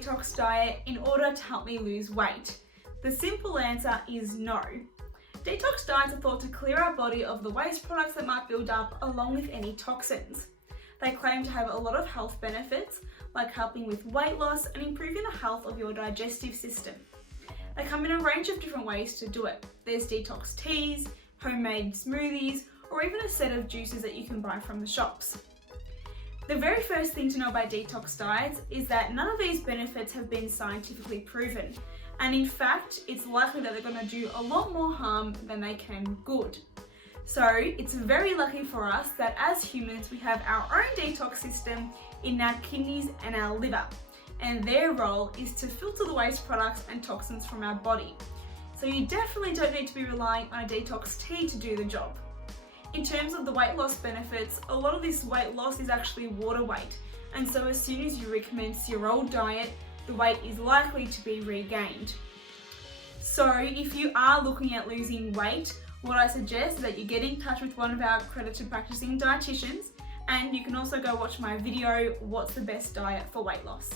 detox diet in order to help me lose weight? The simple answer is no. Detox diets are thought to clear our body of the waste products that might build up along with any toxins. They claim to have a lot of health benefits, like helping with weight loss and improving the health of your digestive system. They come in a range of different ways to do it. There's detox teas, homemade smoothies, or even a set of juices that you can buy from the shops. The very first thing to know about detox diets is that none of these benefits have been scientifically proven, and in fact, it's likely that they're going to do a lot more harm than they can good. So it's very lucky for us that as humans we have our own detox system in our kidneys and our liver, and their role is to filter the waste products and toxins from our body. So you definitely don't need to be relying on a detox tea to do the job. In terms of the weight loss benefits, a lot of this weight loss is actually water weight, and so as soon as you recommence your old diet, the weight is likely to be regained. So if you are looking at losing weight, what I suggest is that you get in touch with one of our accredited practicing dietitians, and you can also go watch my video, What's the Best Diet for Weight Loss?